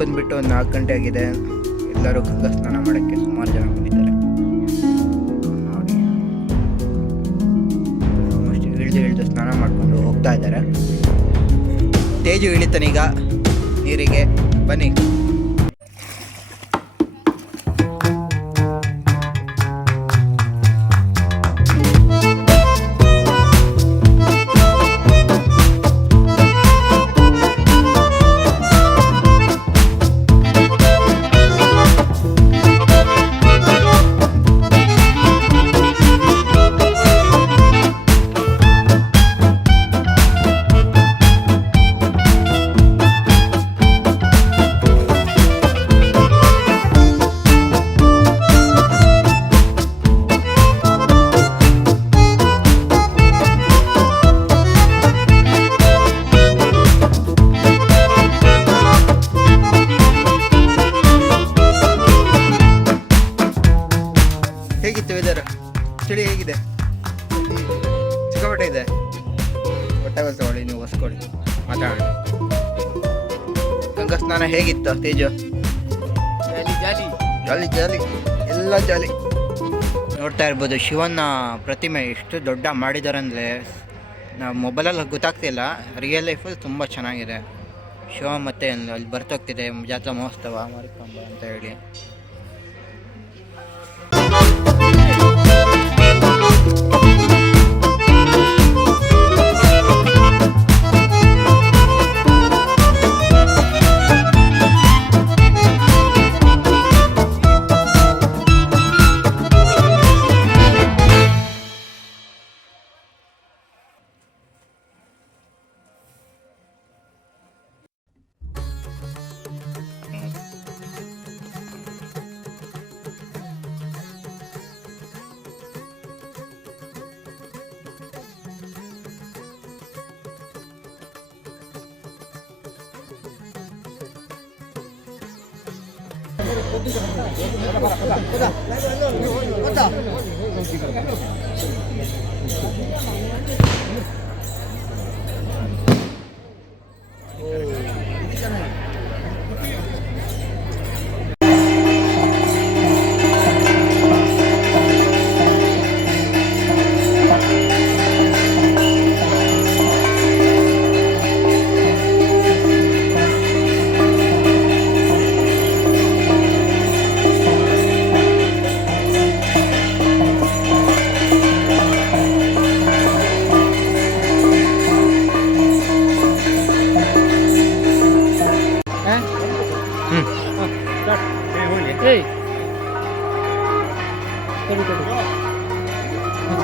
ಬಂದುಬಿಟ್ಟು 4 ಗಂಟೆ ಆಗಿದೆ. ಎಲ್ಲರೂ ಗಂಗಾ ಸ್ನಾನ ಮಾಡೋಕ್ಕೆ ಸುಮಾರು ಜನ ಬಂದಿದ್ದಾರೆ ನೋಡಿ. ಆಲ್ಮೋಸ್ಟ್ ಇಳಿದು ಸ್ನಾನ ಮಾಡಿಕೊಂಡು ಹೋಗ್ತಾ ಇದ್ದಾರೆ. ತೇಜು ಇಳಿತಾನೀಗ ನೀರಿಗೆ, ಬನ್ನಿ. ಹೇಗಿತ್ತು ವೆದರ್? ಚಳಿ ಹೇಗಿದೆ? ಸಿಕ್ಕಾಪಟ್ಟೆ ಇದೆ. ಬಟ್ಟೆ ತಗೊಳ್ಳಿ, ನೀವು ಹೊಸ್ಕೊಳ್ಳಿ, ಮಾತಾಡೋಣ. ಗಂಗಾ ಸ್ನಾನ ಹೇಗಿತ್ತು ತೇಜು? ಜಾಲಿ ಜಾಲಿ ಜಾಲಿ ಎಲ್ಲ ಜಾಲಿ. ನೋಡ್ತಾ ಇರ್ಬೋದು ಶಿವನ ಪ್ರತಿಮೆ ಎಷ್ಟು ದೊಡ್ಡ ಮಾಡಿದ್ದಾರೆ ಅಂದರೆ ನಾವು ಮೊಬೈಲಲ್ಲಿ ಗೊತ್ತಾಗ್ತಿಲ್ಲ. ರಿಯಲ್ ಲೈಫಲ್ಲಿ ತುಂಬ ಚೆನ್ನಾಗಿದೆ. ಶಿವ ಮತ್ತೆ ಅಲ್ಲಿ ಬರ್ತೋಗ್ತಿದೆ ಜಾತ್ರಾ ಮಹೋತ್ಸವ ಮಾರಿಕಾಂಬ ಅಂತ ಹೇಳಿ.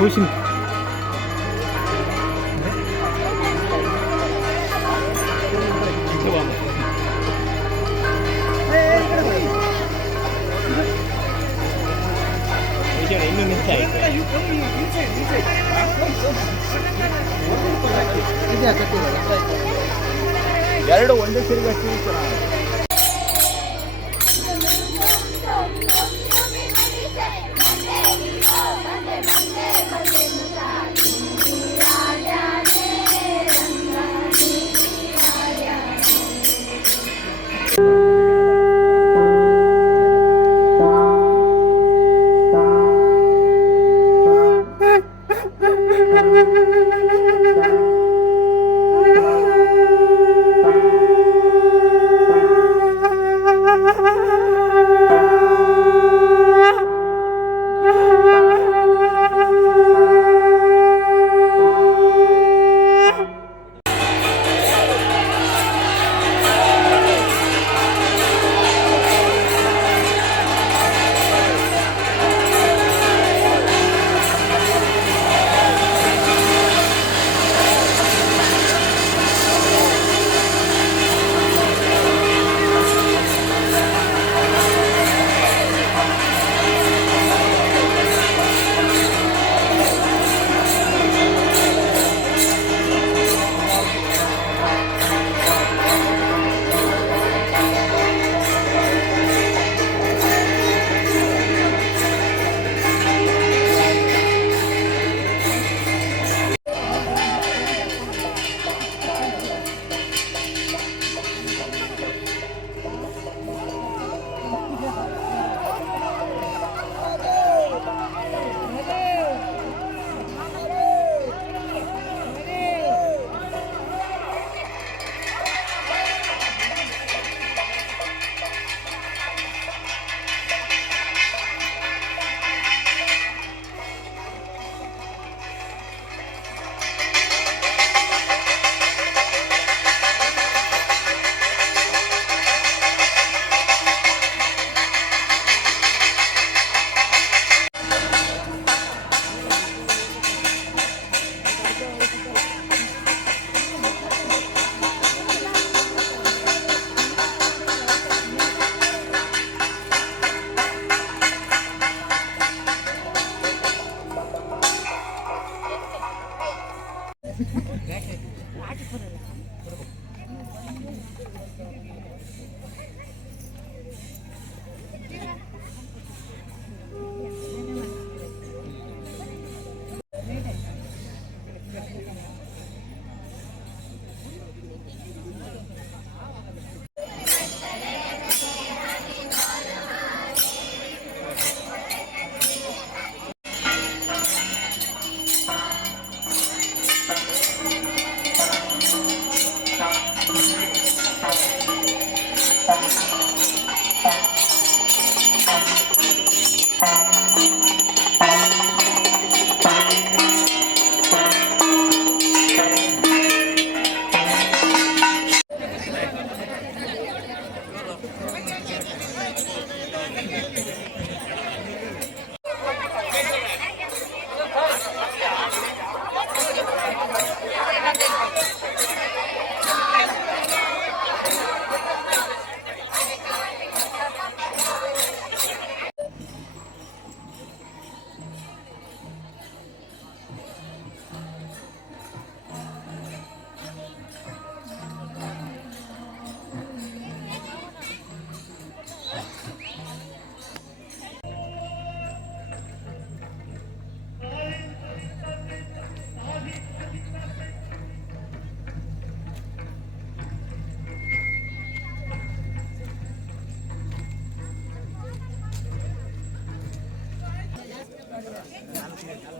조심. ಎರಡು ಒಂದೇ ಸರಿಗೆ ಸಿಗ್ತಾರ.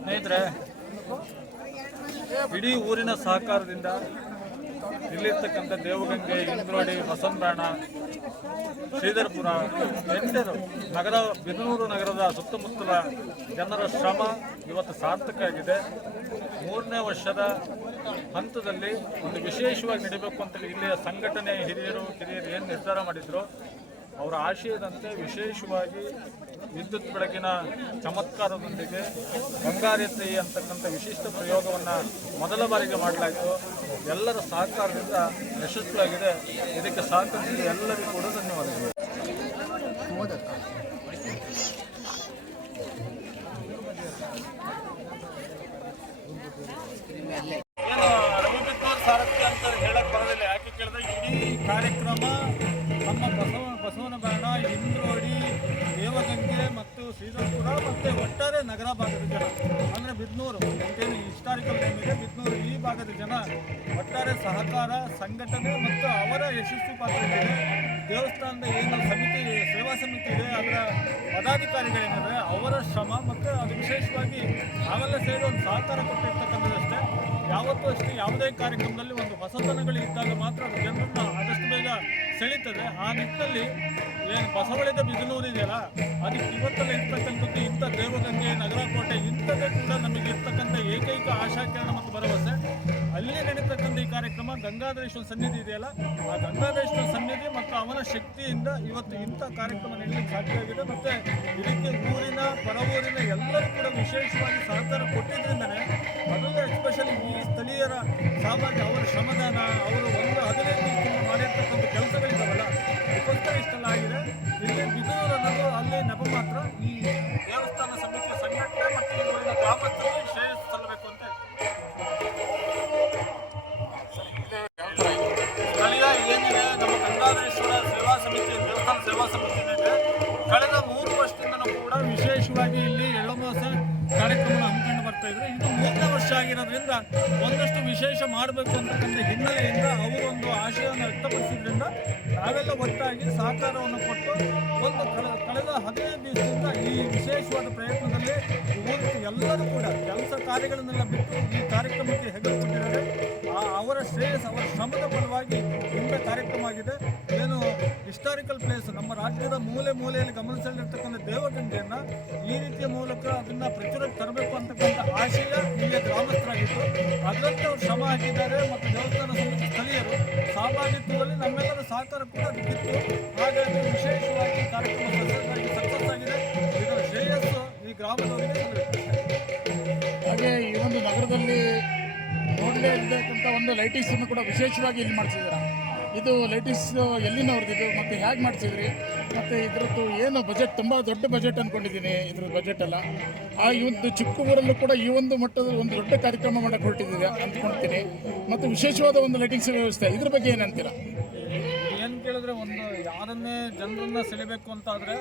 ಸ್ನೇಹಿತರೆ, ಇಡೀ ಊರಿನ ಸಹಕಾರದಿಂದ ಇಲ್ಲಿರ್ತಕ್ಕಂಥ ದೇವಗಂಗೆ, ಇಂದ್ರೋಡಿ, ಬಸವನರಾಣ, ಶ್ರೀಧರಪುರ, ಎಂಟರು ನಗರ, ಬಿದನೂರು ನಗರದ ಸುತ್ತಮುತ್ತಲ ಜನರ ಶ್ರಮ ಇವತ್ತು ಸಾರ್ಥಕ ಆಗಿದೆ. 3ನೇ ವರ್ಷದ ಹಂತದಲ್ಲಿ ಒಂದು ವಿಶೇಷವಾಗಿ ನಡೀಬೇಕು ಅಂತೇಳಿ ಇಲ್ಲಿಯ ಸಂಘಟನೆ ಹಿರಿಯರು ಏನು ನಿರ್ಧಾರ ಮಾಡಿದ್ರು, ಅವರ ಆಶಯದಂತೆ ವಿಶೇಷವಾಗಿ ವಿದ್ಯುತ್ ಬೆಳಕಿನ ಚಮತ್ಕಾರದೊಂದಿಗೆ ಬಂಗಾರತಿ ಅಂತಕ್ಕಂಥ ವಿಶಿಷ್ಟ ಪ್ರಯೋಗವನ್ನು ಮೊದಲ ಬಾರಿಗೆ ಮಾಡಲಾಯಿತು. ಎಲ್ಲರ ಸಹಕಾರದಿಂದ ಯಶಸ್ವಿಯಾಗಿದೆ. ಇದಕ್ಕೆ ಸಹಕರಿಸಿದ ಎಲ್ಲರಿಗೂ ಕೂಡ ಧನ್ಯವಾದಗಳು. ಸಾರಥಿ ಅಂತ ಹೇಳಕ್ ಬರೋದಿಲ್ಲ. ಯಾಕೆ ಕೇಳಿದ್ರೆ ಇಡೀ ಕಾರ್ಯಕ್ರಮ ನಮ್ಮ ಬಸವನರಾಣ, ಇಂದ್ರೋಡಿ, ದೇವಗಂಗೆ ಮತ್ತು ಶ್ರೀಧರಪುರ ಮತ್ತು ಒಟ್ಟಾರೆ ನಗರ ಭಾಗದ ಜನ, ಅಂದರೆ ಬಿದನೂರು ಅಂತೇನು ಹಿಸ್ಟಾರಿಕಲ್ ನೇಮ್ ಇದೆ, ಬಿದನೂರು ಈ ಭಾಗದ ಜನ ಒಟ್ಟಾರೆ ಸಹಕಾರ, ಸಂಘಟನೆ ಮತ್ತು ಅವರ ಯಶಸ್ವಿ ಪಾತ್ರ ಇದೆ. ದೇವಸ್ಥಾನದ ಏನು ಸಮಿತಿ, ಸೇವಾ ಸಮಿತಿ ಇದೆ, ಅದರ ಪದಾಧಿಕಾರಿಗಳೇನಿದೆ ಅವರ ಶ್ರಮ ಮತ್ತು ಅದು ವಿಶೇಷವಾಗಿ ನಾವೆಲ್ಲ ಸೇರಿ ಒಂದು ಸಹಕಾರ ಕೊಟ್ಟಿರ್ತಕ್ಕಂಥದ್ದಷ್ಟೇ. ಯಾವತ್ತೂ ಅಷ್ಟೇ ಯಾವುದೇ ಕಾರ್ಯಕ್ರಮದಲ್ಲಿ ಒಂದು ಹೊಸತನಗಳು ಇದ್ದಾಗ ಮಾತ್ರ ಅದು ಜನರನ್ನು ಆದಷ್ಟು ಬೇಗ ಸೆಳೀತದೆ. ಆ ನಿಟ್ಟಿನಲ್ಲಿ ಏನು ಬಸವಳಿದ ಬಿದನೂರು ಇದೆಯಲ್ಲ, ಅದಕ್ಕೆ ಇವತ್ತೆಲ್ಲ ಇರ್ತಕ್ಕಂಥದ್ದು ಇಂಥ ದೇವಗಂಗೆ, ನಗರಕೋಟೆ ಇಂಥದ್ದೇ ಕೂಡ ನಮಗೆ ಇರ್ತಕ್ಕಂಥ ಏಕೈಕ ಆಶಾಕಿರಣ ಮತ್ತು ಭರವಸೆ. ಅಲ್ಲಿ ನಡೀತಕ್ಕಂಥ ಈ ಕಾರ್ಯಕ್ರಮ ಗಂಗಾಧರೇಶ್ವರ ಸನ್ನಿಧಿ ಇದೆಯಲ್ಲ, ಆ ಗಂಗಾಧರೇಶ್ವರ ಸನ್ನಿಧಿ ಮತ್ತು ಅವನ ಶಕ್ತಿಯಿಂದ ಇವತ್ತು ಇಂಥ ಕಾರ್ಯಕ್ರಮ ನಡೆಯಲಿಕ್ಕೆ ಸಾಧ್ಯ ಆಗಿದೆ. ಮತ್ತು ಇದಕ್ಕೆ ಊರಿನ, ಪರವೂರಿನ ಎಲ್ಲರೂ ಕೂಡ ವಿಶೇಷವಾಗಿ ಸಹಕಾರ ಕೊಟ್ಟಿದ್ದರಿಂದನೇ ಅದರಲ್ಲೂ ಎಸ್ಪೆಷಲಿ ಈ ಸ್ಥಳೀಯರ ಸಾಮಾನ್ಯ ಅವರ ಶ್ರಮದಾನ, ಅವರು ಒಂದು 15 ದಿನದಿಂದ ಮಾಡಿರ್ತಕ್ಕಂಥ ಕೆಲಸಗಳಿದ್ದಾವಲ್ಲ, ಅದಕ್ಕೋಸ್ಕರ ಇಷ್ಟೆಲ್ಲ ಆಗಿದೆ. ಇಲ್ಲಿ ಬಿದನೂರು ಅನ್ನೋದು ಅಲ್ಲಿ ನೆಪ ಮಾತ್ರ. ಈ ದೇವಸ್ಥಾನ ಸಮಿತಿಯ ಸಂಘಟನೆ ಮತ್ತು ಊರಿನ ಗ್ರಾಮಸ್ಥರಿಗೆ ಶ್ರೇಯಸ್ಸು ಸಲ್ಲಬೇಕು ಅಂತ ಸ್ಥಳೀಯ ಏನಿದೆ ನಮ್ಮ ಗಂಗಾಧರೇಶ್ವರ ಸೇವಾ ಸಮಿತಿ, ದೇವಸ್ಥಾನ ಸೇವಾ ಸಮಿತಿ ಏನಿದೆ, ಕಳೆದ 3 ವರ್ಷದಿಂದಲೂ ಕೂಡ ವಿಶೇಷವಾಗಿ ಇಲ್ಲಿ ಎಳ್ಳಮಾಸ ಕಾರ್ಯಕ್ರಮ ಹಮ್ಮಿಕೊಂಡು ಬರ್ತಾ ಇದ್ರು. ಇದು 3ನೇ ವರ್ಷ ಆಗಿರೋದ್ರಿಂದ ಒಂದಷ್ಟು ವಿಶೇಷ ಮಾಡಬೇಕು ಅಂತಕ್ಕಂಥ ಹಿನ್ನೆಲೆಯಿಂದ ಅವರು ಒಂದು ಆಶಯವನ್ನು ವ್ಯಕ್ತಪಡಿಸಿದ್ರಿಂದ ನಾವೆಲ್ಲ ಒಟ್ಟಾಗಿ ಸಹಕಾರವನ್ನು ಕೊಟ್ಟು ಒಂದು ಕಳೆದ 15 ದಿವಸದಿಂದ ಈ ವಿಶೇಷವಾದ ಪ್ರಯತ್ನದಲ್ಲಿ ಊರಿನ ಎಲ್ಲರೂ ಕೂಡ ಕೆಲಸ ಕಾರ್ಯಗಳನ್ನೆಲ್ಲ ಬಿಟ್ಟು ಈ ಕಾರ್ಯಕ್ರಮಕ್ಕೆ ಹೆಗಲು ಕೊಟ್ಟಿದ್ದಾರೆ. ಅವರ ಶ್ರೇಯಸ್, ಅವರ ಶ್ರಮದ ಫಲವಾಗಿ ಇಂಥ ಕಾರ್ಯಕ್ರಮ ಆಗಿದೆ. ಏನು ಹಿಸ್ಟಾರಿಕಲ್ ಪ್ಲೇಸ್, ನಮ್ಮ ರಾಜ್ಯದ ಮೂಲೆ ಮೂಲೆಯಲ್ಲಿ ಗಮನಿಸಲಿರ್ತಕ್ಕಂಥ ದೇವಗಂಗೆಯನ್ನು ಈ ರೀತಿಯ ಮೂಲಕ ಅದನ್ನು ಪ್ರಚುರಕ್ಕೆ ತರಬೇಕು ಅಂತಕ್ಕಂಥ ಆಶಯ ಇಲ್ಲಿಯ ಗ್ರಾಮಸ್ಥರಾಗಿತ್ತು. ಅದರಂತೆ ಅವರು ಶ್ರಮ ಹಾಕಿದ್ದಾರೆ. ಮತ್ತು ದೇವಸ್ಥಾನ ಸಮಿತಿ ಸ್ಥಳೀಯರು ಸಹಭಾಗಿತ್ವದಲ್ಲಿ ನಮ್ಮೆಲ್ಲರ ಸಹಕಾರ ಕೂಡ ಇತ್ತು. ಹಾಗಾಗಿ ವಿಶೇಷವಾಗಿ ಕಾರ್ಯಕ್ರಮ ಸಕ್ಸಸ್ ಆಗಿದೆ. ಇದರ ಶ್ರೇಯಸ್ಸು ಈ ಗ್ರಾಮದವರಿಗೆ ಸಲ್ಲಬೇಕು. ಹಾಗೆ ಈ ಒಂದು ನಗರದಲ್ಲಿ ನೋಡಲೇ ಇರತಕ್ಕಂಥ ಒಂದು ಲೈಟಿಂಗ್ಸ್ ಅನ್ನು ಕೂಡ ವಿಶೇಷವಾಗಿ ಇಲ್ಲಿ ಮಾಡಿಸಿದ್ದಾರೆ. ಇದು ಲೈಟಿಂಗ್ಸ್ ಎಲ್ಲಿನವ್ರದ್ದು ಮತ್ತು ಹೇಗೆ ಮಾಡಿಸಿದ್ರಿ ಮತ್ತು ಇದ್ರದ್ದು ಏನು ಬಜೆಟ್ ತುಂಬ ದೊಡ್ಡ ಬಜೆಟ್ ಅಂದ್ಕೊಂಡಿದ್ದೀನಿ ಇದ್ರ ಬಜೆಟ್ ಎಲ್ಲ ಈ ಒಂದು ಚಿಕ್ಕ ಊರಲ್ಲೂ ಕೂಡ ಈ ಒಂದು ಮಟ್ಟದ ಒಂದು ದೊಡ್ಡ ಕಾರ್ಯಕ್ರಮ ಮಾಡಕ್ಕೆ ಹೊರಟಿದ್ದೀವಿ ಅಂದ್ಕೊಳ್ತೀನಿ ಮತ್ತು ವಿಶೇಷವಾದ ಒಂದು ಲೈಟಿಂಗ್ಸ್ ವ್ಯವಸ್ಥೆ ಇದ್ರ ಬಗ್ಗೆ ಏನಂತೀರಾ? ಏನು ಕೇಳಿದ್ರೆ ಒಂದು ಯಾರನ್ನೇ ಜನರನ್ನ ಸೆಳಿಬೇಕು ಅಂತ ಆದರೆ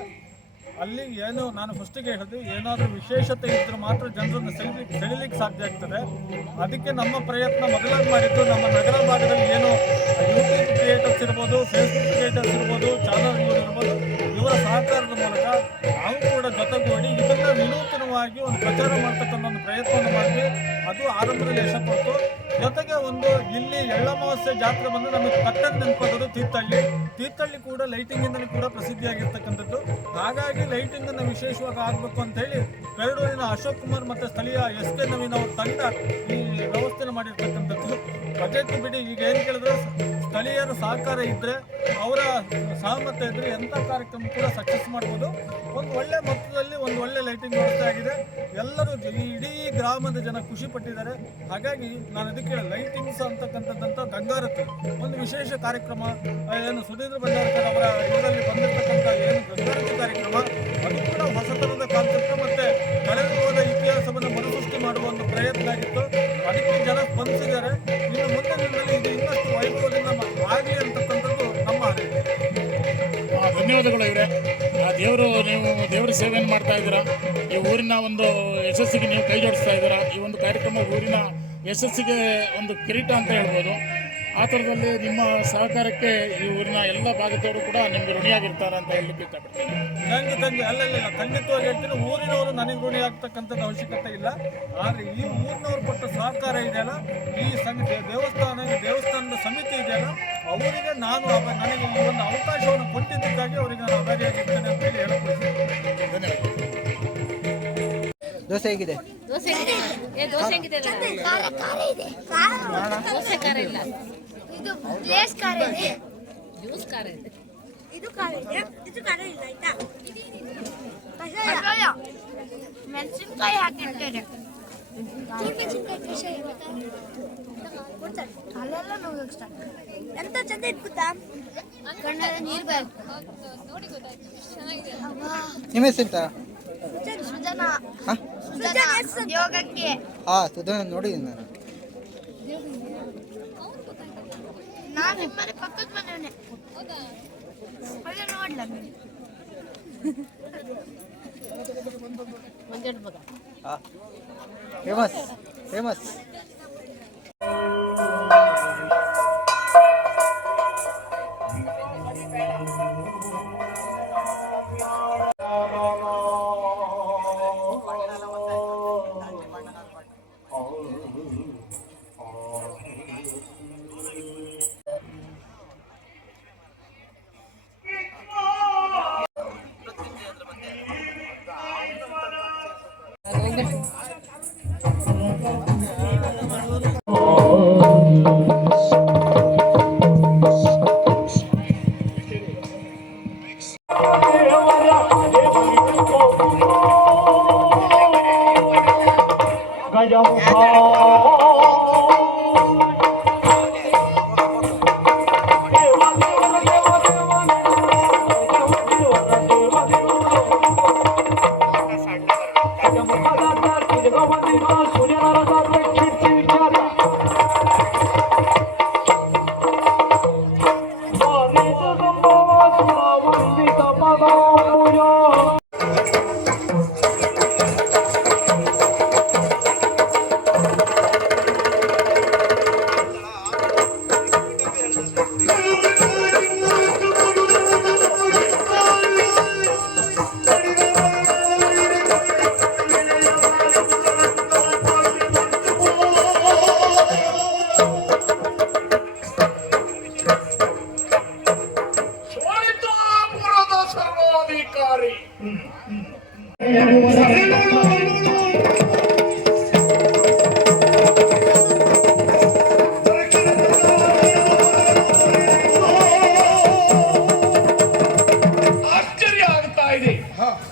ಅಲ್ಲಿ ಏನು ನಾನು ಫಸ್ಟಿಗೆ ಹೇಳಿದೆ ಏನಾದರೂ ವಿಶೇಷತೆ ಇದ್ದರೆ ಮಾತ್ರ ಜನರನ್ನು ಸೆಳಿಲಿಕ್ಕೆ ಸಾಧ್ಯ ಆಗ್ತದೆ. ಅದಕ್ಕೆ ನಮ್ಮ ಪ್ರಯತ್ನ ಮೊದಲಾಗಿ ಮಾಡಿದ್ದು ನಮ್ಮ ನಗರ ಭಾಗದಲ್ಲಿ ಏನು ಯೂಟ್ಯೂಬ್ ಕ್ರಿಯೇಟರ್ಸ್ ಇರ್ಬೋದು, ಫೇಸ್ಬುಕ್ ಕ್ರಿಯೇಟರ್ಸ್ ಇರ್ಬೋದು, ಚಾನಲ್ಗಳು ಇರ್ಬೋದು, ಇವರ ಸಹಕಾರದ ಮೂಲಕ ನಾವು ಕೂಡ ಜೊತೆಗೂಡಿ ಇದನ್ನು ವಿನೂತನವಾಗಿ ಒಂದು ಪ್ರಚಾರ ಮಾಡ್ತಕ್ಕಂಥ ಒಂದು ಪ್ರಯತ್ನವನ್ನು ಮಾಡಿದ್ವಿ. ಅದು ಆರಂಭದಲ್ಲಿ ಯಶಸ್ಸು. ಜೊತೆಗೆ ಒಂದು ಇಲ್ಲಿ ಎಳ್ಳಮಾವಾಸ್ಯೆ ಜಾತ್ರೆ ಬಂದು ನಮಗೆ ತಕ್ಕಂತೆ ನೆನ್ಕೋದು ತೀರ್ಥಹಳ್ಳಿ ಕೂಡ ಲೈಟಿಂಗಿಂದಲೂ ಕೂಡ ಪ್ರಸಿದ್ಧಿಯಾಗಿರ್ತಕ್ಕಂಥದ್ದು. ಹಾಗಾಗಿ ಲೈಟಿಂಗನ್ನು ವಿಶೇಷವಾಗಿ ಆಗಬೇಕು ಅಂತ ಹೇಳಿ ಪೆರಡೂರಿನ ಅಶೋಕ್ ಕುಮಾರ್ ಮತ್ತು ಸ್ಥಳೀಯ SK ನವೀನ್ ಅವ್ರ ತಂಡ ಈ ವ್ಯವಸ್ಥೆನ ಮಾಡಿರ್ತಕ್ಕಂಥದ್ದು. ಬಜೆಟ್ ಬಿಡಿ, ಈಗ ಏನು ಕೇಳಿದ್ರೆ ಸ್ಥಳೀಯರ ಸಹಕಾರ ಇದ್ದರೆ, ಅವರ ಸಹಮತ ಇದ್ದರೆ ಎಂಥ ಕಾರ್ಯಕ್ರಮ ಕೂಡ ಸಕ್ಸಸ್ ಮಾಡ್ಬೋದು. ಒಂದು ಒಳ್ಳೆ ಮೊತ್ತದಲ್ಲಿ ಒಂದು ಒಳ್ಳೆ ಲೈಟಿಂಗ್ ವ್ಯವಸ್ಥೆ ಆಗಿದೆ. ಎಲ್ಲರೂ ಇಡೀ ಗ್ರಾಮದ ಜನ ಖುಷಿ ಪಟ್ಟಿದ್ದಾರೆ. ಹಾಗಾಗಿ ನಾನು ಅದಕ್ಕೆ ಲೈಟಿಂಗ್ಸ್ ಅಂತಕ್ಕಂಥದ್ದಂಥ ಗಂಗಾರತಿ ಒಂದು ವಿಶೇಷ ಕಾರ್ಯಕ್ರಮ, ಏನು ಸುಧೀಂದ್ರ ಬಂಡಾರ್ಕರ್ ಅವರ ಇದರಲ್ಲಿ ಬಂದಿರತಕ್ಕಂಥ ಏನು ಗಂಗಾರತಿ ಕಾರ್ಯಕ್ರಮ, ಅದು ಕೂಡ ಹೊಸತನದ ಕಾನ್ಸೆಪ್ಟ್ ಮತ್ತು ಕಳೆದು ಹೋದ ಇತಿಹಾಸವನ್ನು ಮರುಸೃಷ್ಟಿ ಮಾಡುವ ಒಂದು ಪ್ರಯತ್ನ ಆಗಿತ್ತು. ಅದಕ್ಕೆ ಜನ ಸ್ಪಂದಿಸಿದ್ದಾರೆ. ಇನ್ನು ಮುಂದೆ ದಿನದಲ್ಲಿ ಇದು ಇನ್ನಷ್ಟು ವೈಭವದಿಂದ ಆಗಲಿ ಅಂತಕ್ಕಂಥದ್ದು ನಮ್ಮ ಆಸೆ. ಧನ್ಯವಾದಗಳು ಇವರೇ. ದೇವರು ನೀವು ದೇವರ ಸೇವೆಯನ್ನು ಮಾಡ್ತಾ ಇದ್ದೀರಾ, ಈ ಊರಿನ ಒಂದು ಯಶಸ್ಸಿಗೆ ನೀವು ಕೈ ಜೋಡಿಸ್ತಾ ಇದ್ದೀರಾ. ಈ ಒಂದು ಕಾರ್ಯಕ್ರಮ ಊರಿನ ಯಶಸ್ಸಿಗೆ ಒಂದು ಕಿರೀಟ ಅಂತ ಹೇಳ್ಬೋದು. ಆ ಥರದಲ್ಲಿ ನಿಮ್ಮ ಸಹಕಾರಕ್ಕೆ ಈ ಊರಿನ ಎಲ್ಲ ಭಾಗದವರು ಕೂಡ ನಿಮಗೆ ಋಣಿಯಾಗಿರ್ತಾರೆ ಅಂತ ಹೇಳಲಿಕ್ಕೆ ಇಷ್ಟಪಡ್ತೀನಿ. ಅಲ್ಲ ಖಂಡಿತವಾಗಿ ಹೇಳ್ತೀನಿ, ಊರಿನವರು ನನಗೆ ಋಣಿ ಆಗ್ತಕ್ಕಂಥದ್ದು ಅವಶ್ಯಕತೆ ಇಲ್ಲ. ಆದರೆ ಈ ಊರಿನವರು ಕೊಟ್ಟ ಸಹಕಾರ ಇದೆಯಲ್ಲ, ಈ ದೇವಸ್ಥಾನದ ಸಮಿತಿ ಇದೆಯಲ್ಲ, ಅವರಿಗೆ ನನಗೆ ಈ ಒಂದು ಅವಕಾಶವನ್ನು ಕೊಟ್ಟಿದ್ದಕ್ಕಾಗಿ ಅವರಿಗೆ ನಾನು ಆಭಾರಿಯಾಗಿರ್ತೇನೆ ಅಂತ ಹೇಳಿ ಹೇಳಬಹುದು. ಧನ್ಯವಾದ. ದೋಸೆ ಹೇಗಿದೆ? ದೋಸೆ ಹೆಂಗಿದೆ? ದೋಸೆ ಖಾರ ಇಲ್ಲ, ಇದು ಲೇಸ್ ಖಾರ ಇದೆ, ಜ್ಯೂಸ್ ಖಾರ ಇದೆ, ಇದು ಖಾರ ಇದೆ, ಇದು ಖಾರ ಇಲ್ಲ. ಆಯ್ತಾ? ಕಷಾಯ ಮೆಣಸಿನ್ಕಾಯಿ ಹಾಕಿರ್ತಾರೆ. ಮೆಣಸಿನ್ಕಾಯಿ ಕಷಾಯ ಅಲ್ಲೆಲ್ಲ ನೋಡೋಕೆ ಸ್ಟಾರ್ಟ್. ಎಂತ ಚಂದ ಇಟ್ಬಿಟ್ಟ ಕಣ್ಣಲ್ಲಿ ನೀರು ಬೇಕು. ನಿಮ್ಮ ಹೆಸರು ಸೃಜನಾ ಯೋಗಕ್ಕೆ. ಸುಧನ್ ನೋಡಿದ್ದೀನಿ ನಾನು. ನಾನು ನಿಮ್ಮನೆ ಪಕ್ಕದ ಮನೆಯವನೇ. ಅಲ್ಲೇ ನೋಡ್ಲ ಫೇಮಸ್ ಫೇಮಸ್.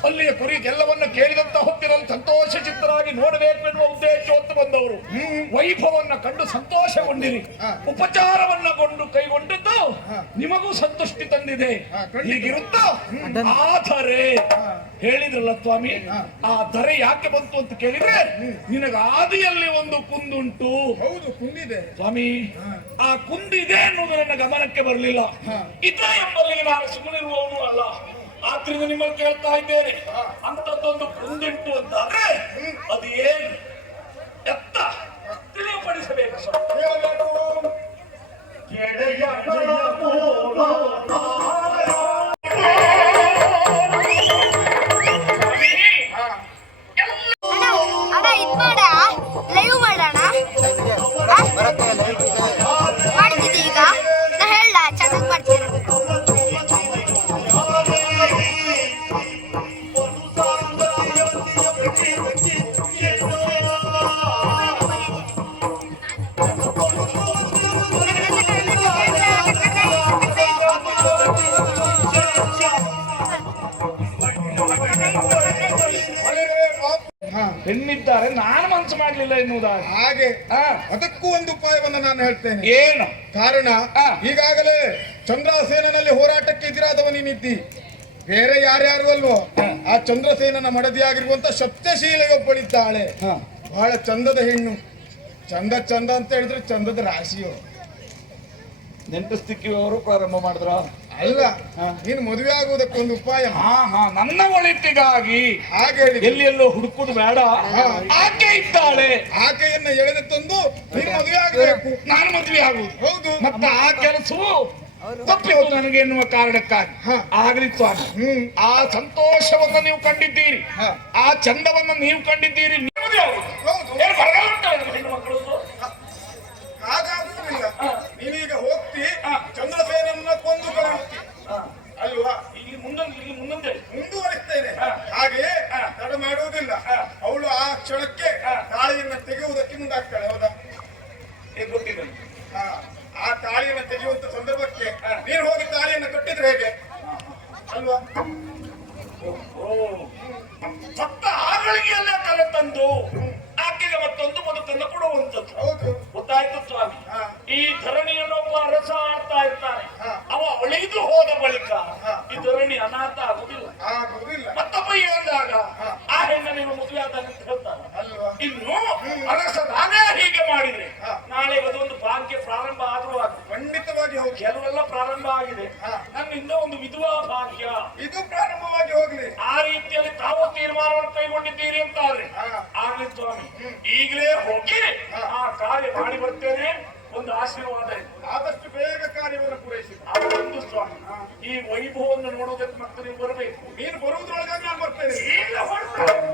ಅಲ್ಲಿಯ ಕುರಿಗೆಲ್ಲವನ್ನ ಕೇಳಿದಂತ ಹೊತ್ತಿನಲ್ಲಿ ಸಂತೋಷ ಚಿತ್ತರಾಗಿ ನೋಡಬೇಕು ಎನ್ನುವ ಉದ್ದೇಶವನ್ನು ಬಂದವರು ವೈಭವನ್ನ ಕಂಡು ಸಂತೋಷಗೊಂಡಿರಿ. ಉಪಚಾರವನ್ನ ಕೈಗೊಂಡದ್ದು ನಿಮಗೂ ಸಂತುಷ್ಟಿ ತಂದಿದೆ. ಹೀಗಿರುತ್ತಾ ಆದರೆ ಹೇಳಿದ್ರಲ್ಲ ಸ್ವಾಮಿ, ಆ ಧರೆ ಯಾಕೆ ಬಂತು ಅಂತ ಕೇಳಿದ್ರೆ ನಿನಗ ಆದಿಯಲ್ಲಿ ಒಂದು ಕುಂದುಂಟು. ಹೌದು, ಕುಂದಿದೆ ಸ್ವಾಮಿ. ಆ ಕುಂದಿದೆ ಅನ್ನೋದು ನನ್ನ ಗಮನಕ್ಕೆ ಬರಲಿಲ್ಲ. ಇದೆ ಎಂಬಲ್ಲಿ ನಾನು ಸುಮ್ಮನಿರುವವನು ಅಲ್ಲ. ಆದ್ರಿಂದ ನಿಮ್ಮಲ್ಲಿ ಕೇಳ್ತಾ ಇದ್ದೇನೆ, ಅಂತದ್ದೊಂದು ಕುಂದುಂಟು ಅಂತಾದ್ರೆ ಅದು ಏನು ಎತ್ತ ತಿಳಿಯಪಡಿಸಬೇಕು ಸ್ವಾಮಿ. ಅಣ್ಣ ಇದ್ ಮಾಡ ಲೈವ್ ಮಾಡೋಣ ಮಾಡ್ತಿದ್ದೆ ಈಗ ನಾ ಹೇಳ ಚೆನ್ನಾಗಿ ಮಾಡ್ತೀನಿ. ಹೆಣ್ಣಿದ್ದಾರೆ, ನಾನು ಮನಸ್ಸು ಮಾಡ್ಲಿಲ್ಲ ಎನ್ನುವುದಾಗಿ. ಹಾಗೆ ಅದಕ್ಕೂ ಒಂದು ಉಪಾಯವನ್ನು ನಾನು ಹೇಳ್ತೇನೆ. ಏನು ಕಾರಣ, ಈಗಾಗಲೇ ಚಂದ್ರಸೇನಲ್ಲಿ ಹೋರಾಟಕ್ಕೆ ಎದುರಾದವ ನೀನಿದ್ದಿ. ಬೇರೆ ಯಾರ್ಯಾರು ಅಲ್ವೋ, ಆ ಚಂದ್ರಸೇನನ ಮಡದಿಯಾಗಿರುವಂತ ಸಪ್ತಶೀಲೆಯೊಬ್ಬಳಿದ್ದಾಳೆ. ಬಹಳ ಚಂದದ ಹೆಣ್ಣು. ಚಂದ ಚಂದ ಅಂತ ಹೇಳಿದ್ರೆ ಚಂದದ ರಾಶಿಯೋ. ನೆಂಟಸ್ತಿಕ್ಕಿಯವರು ಪ್ರಾರಂಭ ಮಾಡಿದ್ರ? ಅಲ್ಲ, ನೀನು ಮದುವೆ ಆಗುವುದಕ್ಕೊಂದು ಉಪಾಯ. ನನ್ನ ಒಳಿತಿಗಾಗಿ ಹಾಗೆ ಹೇಳಿ ಎಲ್ಲೆಲ್ಲೋ ಹುಡುಕುದು ಬೇಡ. ಆಕೆ ಇದ್ದಾಳೆ, ಆಕೆಯನ್ನ ಎಳೆದು ತಂದು ನೀನು ಮದುವೆ ಆಗಬೇಕು. ನಾನು ಮದುವೆ ಆಗುವುದು. ಹೌದು, ಮತ್ತೆ ಆ ಕೆಲಸವು ತಪ್ಪಿ ಹೋದು ನನಗೆ ಎನ್ನುವ ಕಾರಣಕ್ಕಾಗಿ ಆಗಲಿ ಸ್ವಾಮಿ. ಆ ಸಂತೋಷವನ್ನು ನೀವು ಕಂಡಿದ್ದೀರಿ, ಆ ಚಂದವನ್ನು ನೀವು ಕಂಡಿದ್ದೀರಿ. ಏನು ಬರಗಾಲ ಉಂಟಲ್ಲ ಹೆಣ್ಣು ಮಕ್ಕಳು? ಹಾಗಾಗುವುದಿಲ್ಲ. ನೀನೀಗ ಹೋಗ್ತಿ, ಚಂದ್ರಸೇನನ್ನ ಕೊಂದು ಕಳುಹಿಸ್ತಿ ಅಲ್ವಾ? ಇಲ್ಲಿ ಮುಂದುವರಿಸ್ತೇನೆ. ಹಾಗೆ ತಡ ಮಾಡುವುದಿಲ್ಲ. ಅವಳು ಆ ಕ್ಷಣಕ್ಕೆ ತಾಳಿಯನ್ನ ತೆಗೆಯುವುದಕ್ಕೆ ಮುಂದಾಗ್ತಾಳೆ. ಹೌದಾ? ಗೊತ್ತಿದೆ. ಆ ತಾಳಿಯನ್ನ ತೆಗೆಯುವಂತ ಸಂದರ್ಭಕ್ಕೆ ನೀನು ಹೋಗಿ ತಾಳಿಯನ್ನ ಕಟ್ಟಿದ್ರೆ ಹೇಗೆ ಅಲ್ವಾ? ಸತ್ತ ಆಗಳಿಗೆಲ್ಲ ಕಲೆ ತಂದು ಆಕೆಗೆ ಮತ್ತೊಂದು ಬದುಕನ್ನು ಕೊಡುವಂಥದ್ದು. ಹೌದು, ಗೊತ್ತಾಯ್ತು ಸ್ವಾಮಿ. ಈ ಧರಣಿಯನ್ನೊಬ್ಬ ಅರಸ ಆಡ್ತಾ ಇರ್ತಾನೆ. ಅವ ಅಳಿದು ಹೋದ ಬಳಿಕ ಈ ಧರಣಿ ಅನಾಥ ಆಗುದಿಲ್ಲ. ಮತ್ತೊಬ್ಬ ಹೇಳಿದಾಗ ಆ ಹೆಣ್ಣ ನೀವು ಮದುವೆ ಆದಾಗ ಅಂತ ಹೇಳ್ತಾನೆ ಅಲ್ವಾ? ಇನ್ನು ಅರಸ ನಾನೇ ಹೀಗೆ ಮಾಡಿದ್ರೆ ನಾಳೆ ಅದೊಂದು ಭಾಗ್ಯ ಪ್ರಾರಂಭ ಆದ್ರೂ ಆಗುತ್ತೆ. ಖಂಡಿತವಾಗಿ ಹೋಗಿ. ಕೆಲವೆಲ್ಲ ಪ್ರಾರಂಭ ಆಗಿದೆ. ನನ್ನಿಂದ ಒಂದು ವಿಧವಾ ಭಾಗ್ಯ ಇದು ಪ್ರಾರಂಭವಾಗಿ ಹೋಗ್ಲಿ. ಆ ರೀತಿಯಲ್ಲಿ ತಾವು ತೀರ್ಮಾನವನ್ನು ಕೈಗೊಂಡಿದ್ದೀರಿ ಅಂತಾದ್ರೆ ಆಗ್ಲಿ ಸ್ವಾಮಿ. ಈಗಲೇ ಹೋಗಿ ಆ ಕಾರ್ಯ ಮಾಡಿ ಬರ್ತೇನೆ. ಒಂದು ಆಶೀರ್ವಾದ ಇದೆ, ಆದಷ್ಟು ಬೇಗ ಕಾರ್ಯವನ್ನು ಪೂರೈಸಿ. ಒಂದು ಸ್ವಾಮಿ, ಈ ವೈಭವವನ್ನು ನೋಡೋದಕ್ಕೆ ಮತ್ತೆ ನೀವು ಬರಬೇಕು. ನೀನು ಬರುವುದರೊಳಗಾಗಿ ನಾನು ಬರ್ತೇನೆ. ಈಗ ಹೊರಟು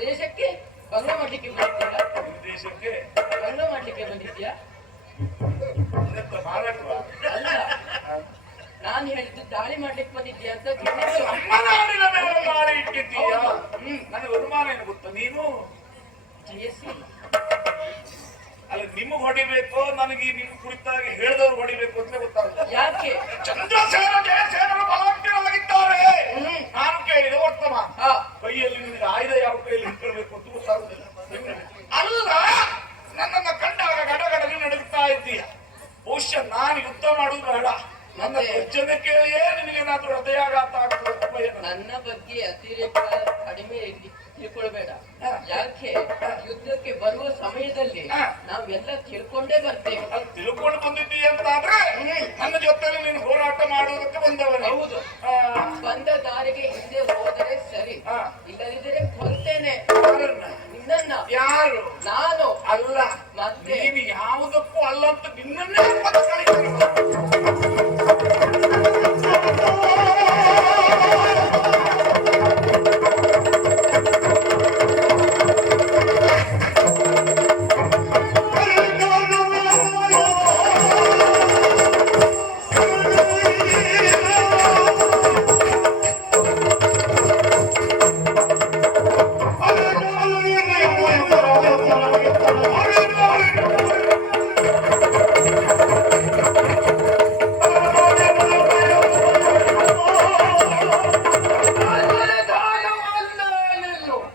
ದೇಶಕ್ಕೆ ಭಂಗ ಮಾಡ್ಲಿಕ್ಕೆ ಬಂದಿದ್ಯಾ? ದೇಶಕ್ಕೆ ಭಂಗ ಮಾಡ್ಲಿಕ್ಕೆ ಬಂದಿದ್ಯಾ? ಇದಕ್ಕೆ ಮಾರಾಟವಾ? ಅಲ್ಲ, ನಾನು ಹೇಳಿದ್ದು ದಾಳಿ ಮಾಡ್ಲಿಕ್ಕೆ ಬಂದಿದ್ಯಾ ಅಂತ ಕೇಳಿದ್ದು. ನಮ್ಮ ನಾಡಿನ ಮೇಲೆ ದಾಳಿ ಇಟ್ಟಿದ್ದೀಯ? ನನಗೆ ಅನುಮಾನ ಏನು ಗೊತ್ತಾ, ನೀನು GSC ಅಲ್ಲ ನಿಮಗೆ ಹೊಡಿಬೇಕು, ನನಗೆ ನಿಮ್ ಕುರಿತಾಗಿ ಹೇಳಿದವ್ರು ಹೊಡಿಬೇಕು ಅಂತ ಗೊತ್ತಾಗುತ್ತೆ. ಯಾಕೆ? ಚಂದ್ರಸೇನ ಜಯಸೇನರು ಬಲಾಢ್ಯರಾಗಿದ್ದಾರೆ. ನಾನು ಕೇಳಿದ ವರ್ತಮಾನ ಕೈಯಲ್ಲಿ ನಿಮಗೆ ಆಯುಧ ಯಾವ ಕೈಯಲ್ಲಿ ಹಿಡ್ಕೊಳ್ಬೇಕು ಅಂತ ಗೊತ್ತಾಗುದಿಲ್ಲ. ಅಲ್ಲ, ನನ್ನನ್ನ ಕಂಡಾಗ ಗಡಗಡನೆ ನಡುತ್ತಾ ಇದ್ದೀಯ. ಬಹುಶಃ ನಾನು ಯುದ್ಧ ಮಾಡುದು ಬೇಡ, ನನ್ನ ಗರ್ಜನೆ ಕೇಳಿಯೇ ನಿನಗೇನಾದ್ರೂ ಹೃದಯಾಘಾತ ಆಗ್ತದೆ. ನನ್ನ ಬಗ್ಗೆ ಅತಿರೇಕ ಕಡಿಮೆ ತಿಳ್ಕೊಳ್ಬೇಡ. ಯಾಕೆ? ಯುದ್ಧಕ್ಕೆ ಬರುವ ಸಮಯದಲ್ಲಿ ನಾವೆಲ್ಲ ತಿಳ್ಕೊಂಡೇ ಬರ್ತೇವೆ. ಅಲ್ಲಿ ತಿಳ್ಕೊಂಡು ಬಂದಿದ್ದೀಯ ಅಂತಾದ್ರೆ ನನ್ನ ಜೊತೆಲಿ ನೀನು ಹೋರಾಟ ಮಾಡುವುದಕ್ಕೆ ಬಂದವನು. ಹೌದು, ಬಂದ ದಾರಿಗೆ ಹಿಂದೆ ಹೋದರೆ ಸರಿ, ಇಲ್ಲದಿದ್ದರೆ ಕೊಲ್ತೇನೆ ನಿನ್ನನ್ನ. ಯಾರು? ನಾನು ಅಲ್ಲ, ಮತ್ತೆ ನೀನು ಯಾವುದಕ್ಕೂ ಅಲ್ಲ ಅಂತ ನಿನ್ನನ್ನೇ ಮತ್ತೆ ಕಳಿಸ್ತಾರೆ.